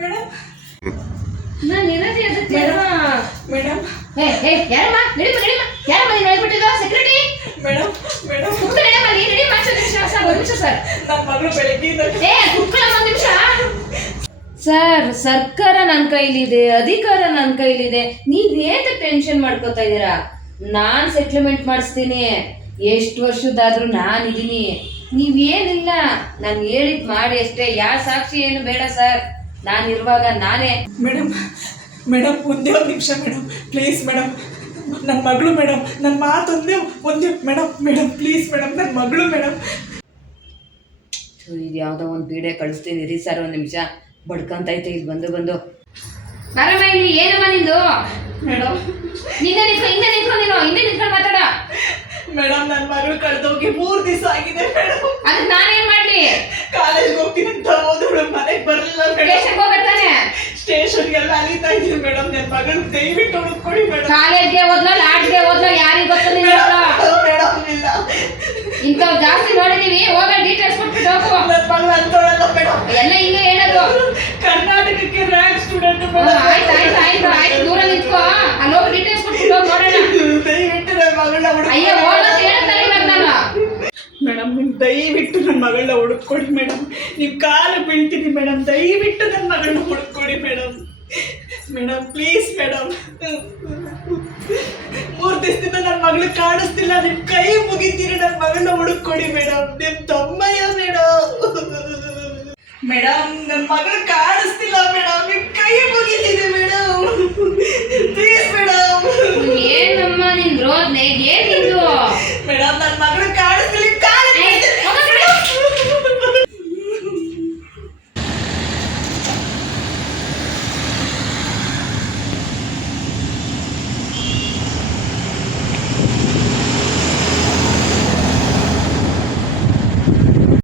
madam ನಾನು ಇರೋದೇ ಅದಕ್ಕೆ ಮೇಡಮ್ ಯಾರಮ್ಮ ನಡಿಮ ಯಾರಮ್ಮ ನೀನು ಹೇಳ್ಬಿಟ್ಟಿದ್ದು ಸೆಕ್ಯೂರಿಟಿ ಮೇಡಮ್ ಮೇಡಮ್ ಕುತ್ಕೊಳ್ಳಮ್ಮ ನೀನು ನಡಿ ಮಾತ್ರ ಸರ್ ಒಂದು ನಿಮಿಷ ಸರ್ ನನ್ನ ಮಗಳು ಬೆಳಗ್ಗೆಯಿಂದ ಕುತ್ಕೊಳ್ಳಮ್ಮ ಒಂದು ನಿಮಿಷ ಸರ್ ಸರ್ಕಾರ ನನ್ನ ಕೈಲಿದೆ ಅಧಿಕಾರ ನನ್ನ ಕೈಲಿದೆ ನೀವೇನು ಟೆನ್ಷನ್ ಮಾಡ್ಕೋತಾ ಇದ್ದೀರಾ ನಾನು ಸೆಟ್ಲ್ಮೆಂಟ್ ಮಾಡಿಸ್ತೀನಿ ಎಷ್ಟು ವರ್ಷದಾದ್ರೂ ನಾನಿದ್ದೀನಿ ನೀವೇನಿಲ್ಲ ನಾನು ಹೇಳಿದ್ ಮಾಡಿ ಅಷ್ಟೇ ಯಾರ ಸಾಕ್ಷಿ ಏನು ಬೇಡ ಸರ್ ನಾನು ಇರುವಾಗ ನಾನೇ ಮೇಡಮ್ ಮೇಡಮ್ ಒಂದೇ ಒಂದು ನಿಮಿಷ ಮೇಡಮ್ ಪ್ಲೀಸ್ ಮೇಡಮ್ ನನ್ನ ಮಗಳು ಮೇಡಮ್ ನನ್ನ ಮಾತೊಂದೇ ಒಂದೇ ಮೇಡಮ್ ಮೇಡಮ್ ಪ್ಲೀಸ್ ಮೇಡಮ್ ನನ್ನ ಮಗಳು ಮೇಡಮ್ ಇದು ಯಾವುದೋ ಒಂದು ಪೀಡೆ ಕಳಿಸ್ತೀನಿ ರೀ ಸರ್ ಒಂದು ನಿಮಿಷ ಬಡ್ಕೊಂತೈತೆ ಇಲ್ಲಿ ಬಂದು ಬರಮ್ಮ ಇಲ್ಲಿ ಏನಮ್ಮ ನಿಂದು ಮೇಡಮ್ ಹಿಂದೆ ನಿಂತ್ಕೊಂಡು ಮಾತಾಡ ಮೇಡಮ್ ನನ್ನ ಮಗಳು ಕಳೆದೋಗಿ 3 ದಿವಸ ಆಗಿದೆ ಮೇಡಮ್ ಅದಕ್ಕೆ ನಾನೇನ್ ಮಾಡ್ಲಿ ಕಾಲೇಜ್ಗೆ ಹೋಗ್ತೀನಿ ಅಂತ ಹೋದಳು ಮನೆಗೆ ಬರಲಿಲ್ಲ ಸ್ಟೇಷನ್ಗೆ ಹೋಗ್ತಾನೆ ಸ್ಟೇಷನ್ಗೆಲ್ಲ ಅಲಿತಾ ಇದ್ದೀನಿ ಮೇಡಮ್ ನನ್ನ ಮಗಳು ದಯವಿಟ್ಟು ಹುಡುಕೊಡಿ ಮೇಡಮ್ ಕಾಲೇಜ್ಗೆ ಹೋದ್ಲ ಲಾಡ್ಜ್ಗೆ ಹೋದ್ಲ ಯಾರಿಗೆ ಗೊತ್ತು ಮೇಡಮ್ ಇಲ್ಲ ಇಂಥವ್ ಜಾಸ್ತಿ ನೋಡಿದೀವಿ ಹೋಗ ಡೀಟೇಲ್ಸ್ ಕೊಟ್ಬಿಟ್ಟು ಹೋಗು ನನ್ನ ಮಗಳು ಅಂತೋಳಲ್ಲ ಮೇಡಮ್ ಎಲ್ಲ ಹಿಂಗೆ ಹೇಳೋದು ಕರ್ನಾಟಕಕ್ಕೆ ರ್ಯಾಂಕ್ ಸ್ಟೂಡೆಂಟ್ ಆಯ್ತು ದೂರ ನಿಂತ್ಕೋ ಅಲ್ಲಿ ಹೋಗಿ ಡೀಟೇಲ್ಸ್ ಕೊಟ್ಬಿಟ್ಟು ಹೋಗಿ ನೋಡೋಣ ದಯವಿಟ್ಟು ನನ್ನ ಮಗಳನ್ನ ಅಯ್ಯೋ ಹೋಗೋದು ಹೇಳ್ತಾರೆ ನಾನು ಮೇಡಮ್ ನಿಮ್ ದಯವಿಟ್ಟು ನನ್ನ ಮಗಳನ್ನ ಹುಡುಕೊಡಿ ಮೇಡಮ್ ನಿಮ್ ಕಾಲು ಬೀಳ್ತೀನಿ ಮೇಡಮ್ ದಯವಿಟ್ಟು ನನ್ನ ಮಗಳನ್ನ ಹುಡುಕೊಡಿ ಮೇಡಮ್ ಮೇಡಮ್ ಪ್ಲೀಸ್ ಮೇಡಮ್ 3 ದಿವಸದಿಂದ ನನ್ನ ಮಗಳು ಕಾಣಿಸ್ತಿಲ್ಲ ನಿಮ್ ಕೈ ಮುಗಿತೀನಿ ನನ್ನ ಮಗಳನ್ನ ಹುಡುಕೊಡಿ ಮೇಡಮ್ ನಿಮ್ ತಮ್ಮಯ್ಯ ಮೇಡಮ್ ನನ್ನ ಮಗಳು ಕಾಣಿಸ್ತಿಲ್ಲ ಮೇಡಮ್ ನಿಮ್ ಕೈ ಮುಗಿತೀನಿ ಮೇಡಮ್ ಪ್ಲೀಸ್ ಮೇಡಮ್ ಏನಮ್ಮ ನಿನ್ ರೋದ್ನೆ ಏನಿದು ಮೇಡಮ್ ನನ್ನ ಮಗಳು ಕಾಣಿಸ್ತಿಲ್ಲ